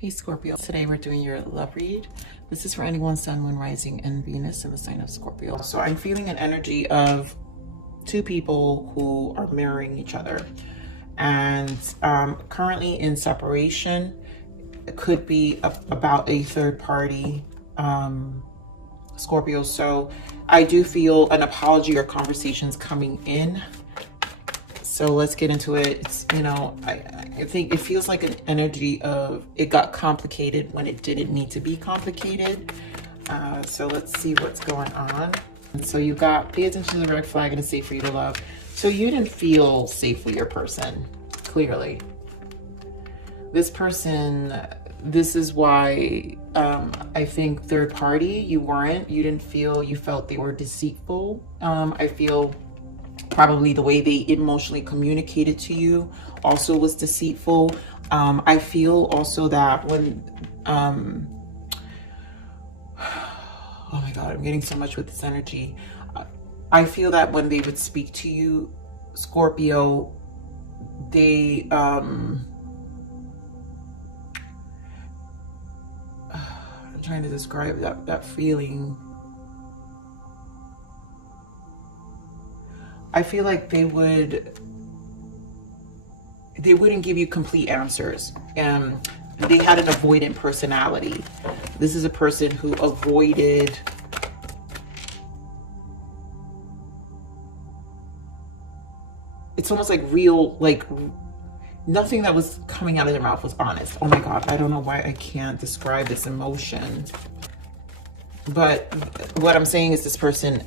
Hey Scorpio, today we're doing your love read. This is for anyone, Sun, Moon, Rising, and Venus in the sign of Scorpio. So I'm feeling an energy of two people who are mirroring each other and currently in separation. It could be about a third party, Scorpio. So I do feel an apology or conversations coming in. So let's get into it. It's, you know, I think it feels like an energy of it got complicated when it didn't need to be complicated. So let's see what's going on. And so you got, pay attention to the red flag and it's safe for you to love. So you didn't feel safe with your person, clearly. This person, this is why I think third party, you didn't feel, you felt they were deceitful. I feel probably the way they emotionally communicated to you also was deceitful. I feel also that when, oh my God, I'm getting so much with this energy. I feel that when they would speak to you, Scorpio, they, I'm trying to describe that feeling. I feel like they wouldn't give you complete answers. They had an avoidant personality. This is a person who avoided it's almost like real, like nothing that was coming out of their mouth was honest. Oh my God, I don't know why I can't describe this emotion. But what I'm saying is this person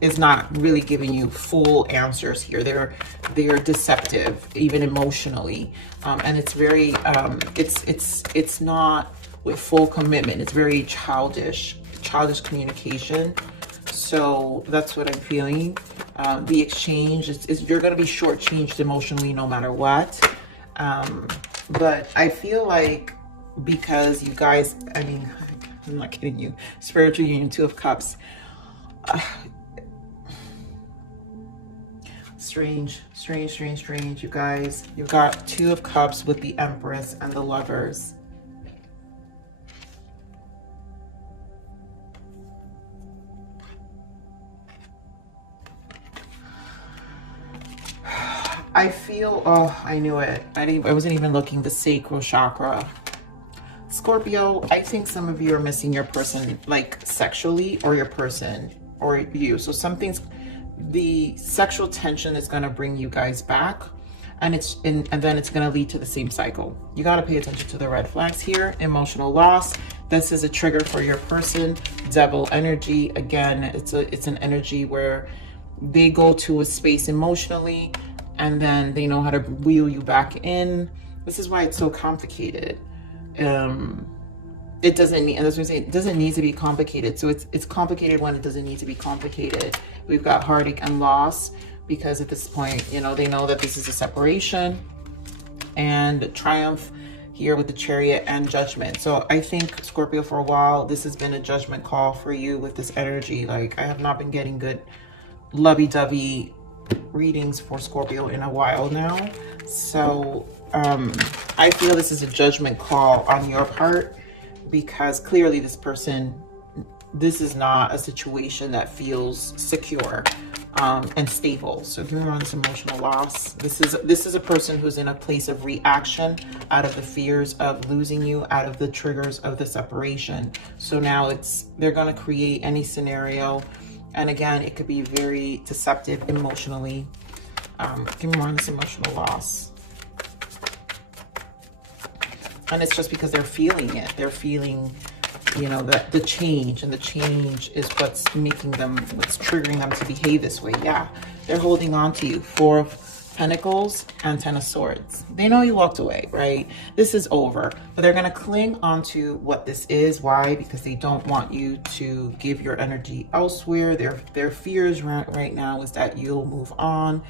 is not really giving you full answers here. They're deceptive, even emotionally, and it's very it's not with full commitment. It's very childish communication. So that's what I'm feeling. The exchange is you're going to be shortchanged emotionally no matter what. But I feel like because you guys, I mean, I'm not kidding you. Spiritual union, Two of Cups. Strange, you guys. You've got Two of Cups with the Empress and the Lovers. I feel, oh, I knew it. I wasn't even looking, the sacral chakra. Scorpio, I think some of you are missing your person, like sexually, or your person, or you. So the sexual tension is going to bring you guys back, and then it's going to lead to the same cycle. You got to pay attention to the red flags here. Emotional loss. This is a trigger for your person. Devil energy. Again, it's an energy where they go to a space emotionally, and then they know how to wheel you back in. This is why it's so complicated. It doesn't need, and that's what I'm saying, it doesn't need to be complicated. So it's complicated when it doesn't need to be complicated. We've got heartache and loss because at this point, you know, they know that this is a separation, and triumph here with the Chariot and Judgment. So I think, Scorpio, for a while, this has been a judgment call for you with this energy. Like, I have not been getting good lovey-dovey readings for Scorpio in a while now. So I feel this is a judgment call on your part, because clearly this person, this is not a situation that feels secure and stable. So if you're on this emotional loss, this is a person who's in a place of reaction out of the fears of losing you, out of the triggers of the separation. So now they're going to create any scenario, and again, it could be very deceptive emotionally. Give me more on this emotional loss. And it's just because they're feeling it. They're feeling, you know, the change, and the change is what's making them, what's triggering them to behave this way. Yeah, they're holding on to you. Four of Pentacles and Ten of Swords. They know you walked away, right? This is over, but they're going to cling on to what this is. Why? Because they don't want you to give your energy elsewhere. Their fears right now is that you'll move on.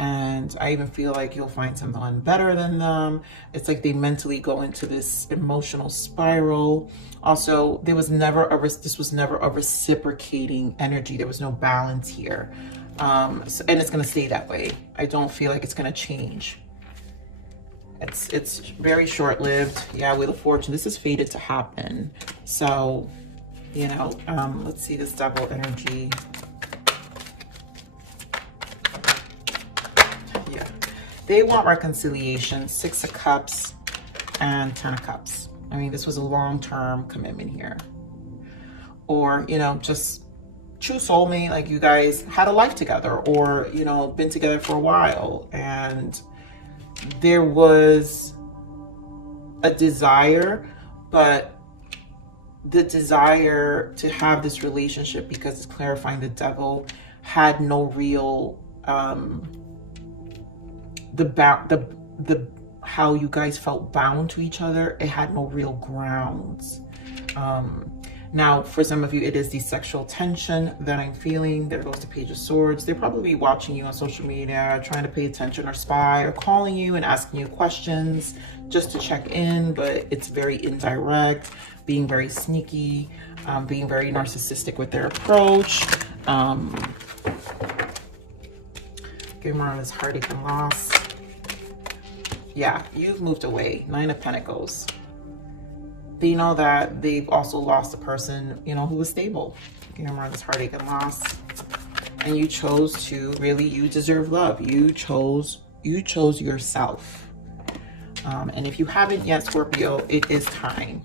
And I even feel like you'll find someone better than them. It's like they mentally go into this emotional spiral. Also, this was never a reciprocating energy. There was no balance here. And it's going to stay that way. I don't feel like it's going to change. It's very short-lived. Yeah, Wheel of Fortune. This is fated to happen. So, you know, let's see this Devil energy. Yeah, they want reconciliation. 6 of Cups and 10 of Cups. I mean, this was a long-term commitment here. Or, you know, just true soulmate, like you guys had a life together, or, you know, been together for a while, and there was a desire, but the desire to have this relationship, because it's clarifying the Devil, had no real how you guys felt bound to each other. It had no real grounds. Now, for some of you, it is the sexual tension that I'm feeling. There goes the Page of Swords. They're probably watching you on social media, trying to pay attention or spy, or calling you and asking you questions just to check in, but it's very indirect, being very sneaky, being very narcissistic with their approach. Give more on this heartache and loss. Yeah, you've moved away. 9 of Pentacles. They know that they've also lost a person, you know, who was stable. Give more on this heartache and loss. And you chose to really, you deserve love. You chose yourself. And if you haven't yet, Scorpio, it is time,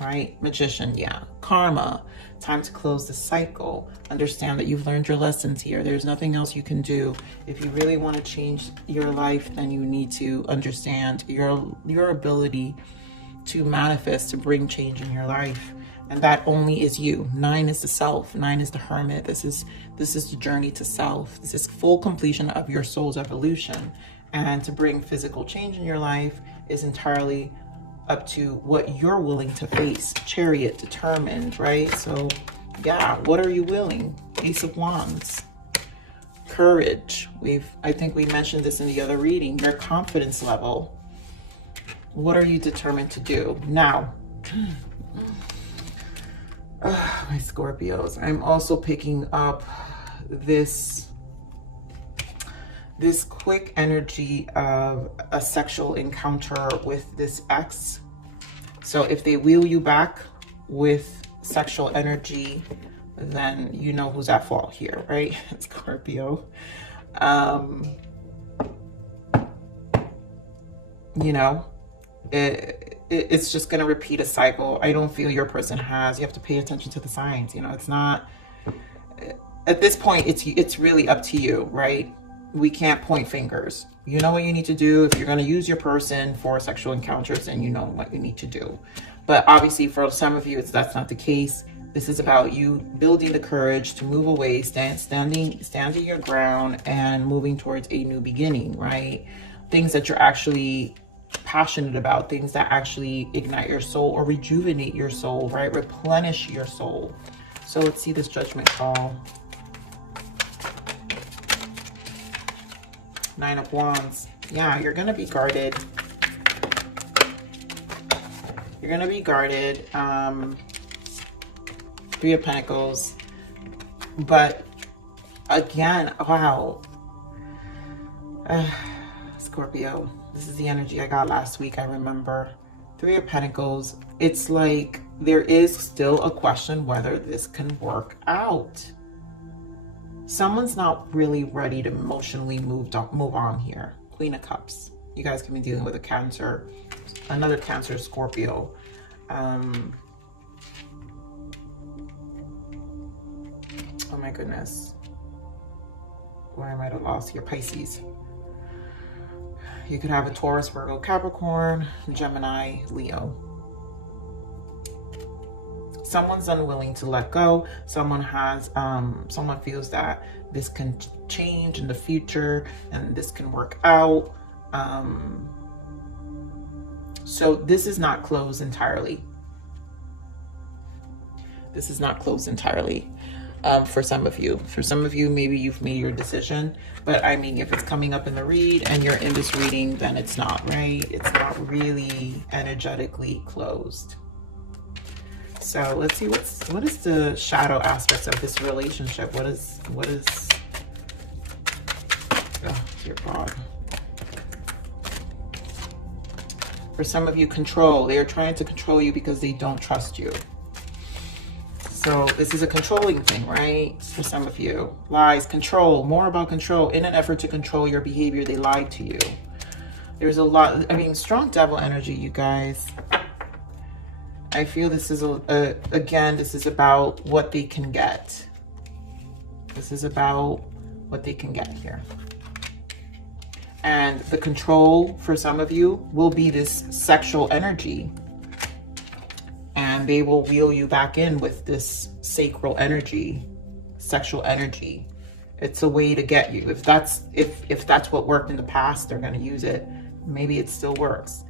right? Magician, yeah. Karma, time to close the cycle. Understand that you've learned your lessons here. There's nothing else you can do. If you really want to change your life, then you need to understand your ability to manifest, to bring change in your life. And that only is you. 9 is the self. 9 is the hermit. This is the journey to self. This is full completion of your soul's evolution. And to bring physical change in your life is entirely up to what you're willing to face. Chariot, determined, right? So yeah, what are you willing? Ace of Wands. Courage. I think we mentioned this in the other reading. Your confidence level. What are you determined to do? Now, my Scorpios, I'm also picking up this quick energy of a sexual encounter with this ex. So if they wheel you back with sexual energy, then you know who's at fault here, right? Scorpio. You know, it's just going to repeat a cycle. I don't feel your person has. You have to pay attention to the signs. You know, it's not, at this point, it's really up to you, right? We can't point fingers. You know what you need to do. If you're going to use your person for sexual encounters, then you know what you need to do. But obviously for some of you, that's not the case. This is about you building the courage to move away, standing your ground, and moving towards a new beginning, right? Things that you're actually passionate about, things that actually ignite your soul or rejuvenate your soul, right? Replenish your soul. So let's see this Judgment call. 9 of Wands. Yeah, you're going to be guarded. You're going to be guarded. 3 of Pentacles. But again, wow. Scorpio, this is the energy I got last week, I remember. 3 of Pentacles. It's like there is still a question whether this can work out. Someone's not really ready to emotionally move on here. Queen of Cups. You guys can be dealing with a Cancer, another Cancer, Scorpio. Oh my goodness. What am I at a loss here? Pisces. You could have a Taurus, Virgo, Capricorn, Gemini, Leo. Someone's unwilling to let go. Someone feels that this can change in the future and this can work out. So this is not closed entirely. This is not closed entirely. For some of you. For some of you, maybe you've made your decision. But I mean, if it's coming up in the read and you're in this reading, then it's not, right? It's not really energetically closed. So let's see what is the shadow aspects of this relationship? What is oh dear God. For some of you, control. They are trying to control you because they don't trust you. So this is a controlling thing, right? For some of you. Lies, control, more about control. In an effort to control your behavior, they lied to you. There's a lot, I mean, strong devil energy, you guys. I feel this is, again, this is about what they can get. This is about what they can get here. And the control for some of you will be this sexual energy. And they will wheel you back in with this sacral energy, sexual energy. It's a way to get you. If that's what worked in the past, they're going to use it. Maybe it still works.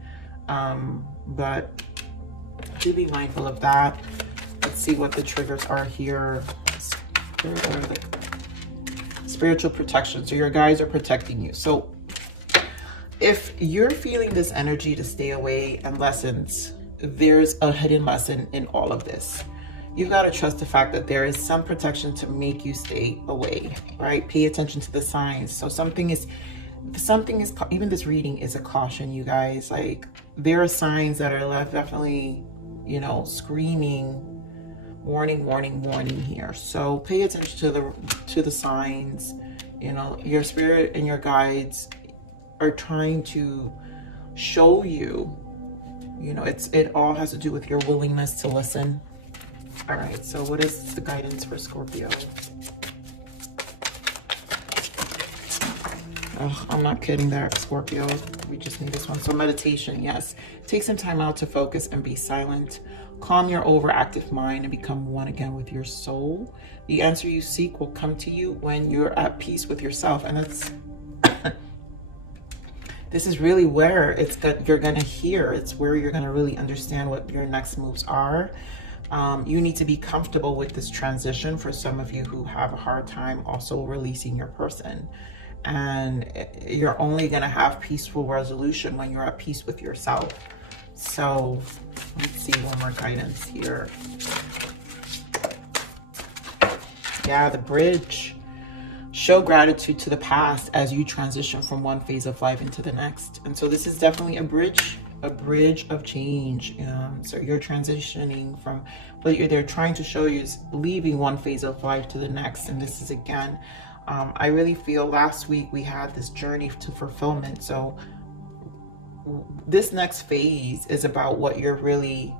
But do be mindful of that. Let's see what the triggers are here. Spiritual protection. So your guides are protecting you. So if you're feeling this energy to stay away and lessons, there's a hidden lesson in all of this. You've got to trust the fact that there is some protection to make you stay away, right? Pay attention to the signs. So something is, even this reading is a caution, you guys. Like, there are signs that are left definitely, you know, screaming, warning, warning, warning here. So pay attention to the signs. You know, your spirit and your guides are trying to show you, you know, it all has to do with your willingness to listen. All right, so what is the guidance for Scorpio? Oh, I'm not kidding there, Scorpio. We just need this one. So meditation, yes. Take some time out to focus and be silent. Calm your overactive mind and become one again with your soul. The answer you seek will come to you when you're at peace with yourself. And that's this is really where you're going to hear. It's where you're going to really understand what your next moves are. You need to be comfortable with this transition for some of you who have a hard time also releasing your person. And you're only going to have peaceful resolution when you're at peace with yourself. So let's see one more guidance here. Yeah, the bridge. Show gratitude to the past as you transition from one phase of life into the next. And so this is definitely a bridge of change. So you're transitioning from what they're trying to show you is leaving one phase of life to the next. And this is, again, I really feel last week we had this journey to fulfillment. So this next phase is about what really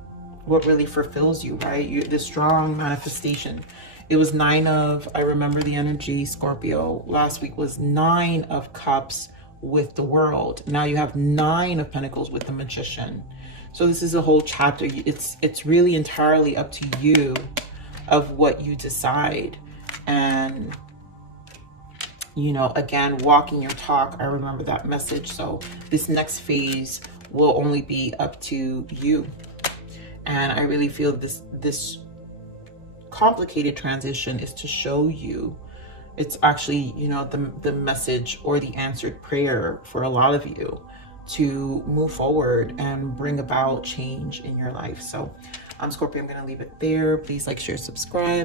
fulfills you, right? The strong manifestation. It was I remember the energy, Scorpio. Last week was 9 of Cups with the World. Now you have 9 of Pentacles with the Magician. So this is a whole chapter. It's really entirely up to you of what you decide. And, you know, again, walking your talk, I remember that message. So this next phase will only be up to you. And I really feel this complicated transition is to show you, it's actually, you know, the message or the answered prayer for a lot of you to move forward and bring about change in your life. So I'm Scorpio. I'm going to leave it there. Please like, share, subscribe.